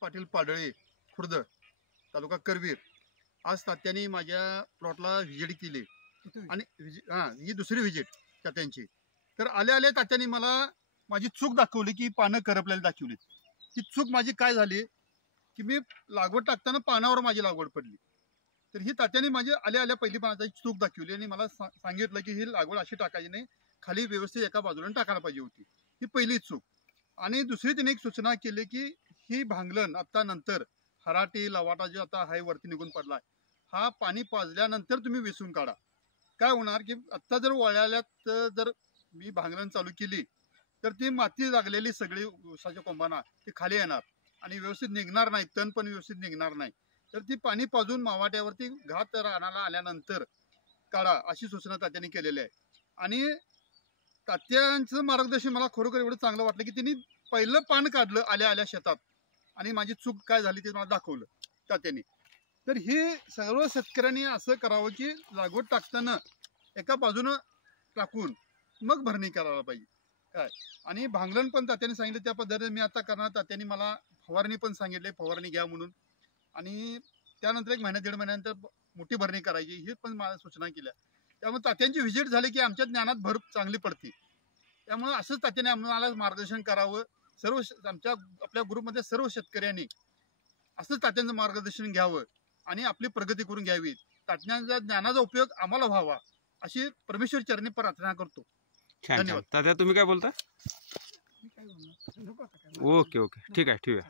पाटील पाडळे खुर्द तालुका करवीर. आज तात्यांनी माझ्या प्लॉटला व्हिजिट केली आणि ही दुसरी व्हिजिट तात्यांची. तर आल्या आल्या तात्यांनी मला माझी चूक दाखवली की पानं करपलेली दाखवली. ही चूक माझी काय झाली की मी लागवड टाकताना पानावर माझी लागवड पडली. तर ही तात्यांनी माझी आल्या आल्या पहिली पानाची चूक दाखवली आणि मला सांगितलं की ही लागवड अशी टाकायची नाही, खाली व्यवस्थित एका बाजूला टाकायला पाहिजे होती. ही पहिली चूक. आणि दुसरी तिने एक सूचना केली की ही भांगलन आता नंतर हराटी लवाटा जो आता हाय वरती निघून पडलाय, हा पाणी पाजल्यानंतर तुम्ही वेचून काढा. काय होणार की आता जर वळल्यात जर मी भांगलन चालू केली तर ती माती लागलेली सगळी ऊसाच्या कोंबाना ती खाली येणार आणि व्यवस्थित निघणार नाही, तण पण व्यवस्थित निघणार नाही. तर ती पाणी पाजून मावाट्यावरती घात रानाला आल्यानंतर काढा अशी सूचना तात्यांनी केलेली आहे. आणि तात्यांचं मार्गदर्शन मला खरोखर एवढं चांगलं वाटलं की त्यांनी पहिलं पान काढलं आल्या आल्या शेतात आणि माझी चूक काय झाली ते मला दाखवलं तात्यांनी. तर हे सर्व शेतकऱ्यांनी असं करावं की लागवड टाकताना एका बाजूनं टाकून मग भरणी करायला पाहिजे काय. आणि भांगलन पण तात्यांनी सांगितलं त्या पद्धतीने मी आता करणार. तात्यांनी मला फवारणी पण सांगितले, फवारणी घ्या म्हणून. आणि त्यानंतर 1 महिना 1.5 महिन्यानंतर मोठी भरणी करायची ही पण मला सूचना केल्या. त्यामुळे तात्यांची व्हिजिट झाली की आमच्या ज्ञानात भर चांगली पडते. त्यामुळे असंच तात्याने आम्हाला मार्गदर्शन करावं. सर्व आपल्या ग्रुपमध्ये सर्व शेतकऱ्यांनी असंच तात्यांचं मार्गदर्शन घ्यावं आणि आपली प्रगती करून घ्यावी. तात्यांच्या ज्ञानाचा उपयोग आम्हाला व्हावा अशी परमेश्वर चरणी प्रार्थना करतो. धन्यवाद. तात्या तुम्ही काय बोलता? ओके ओके ठीक आहे.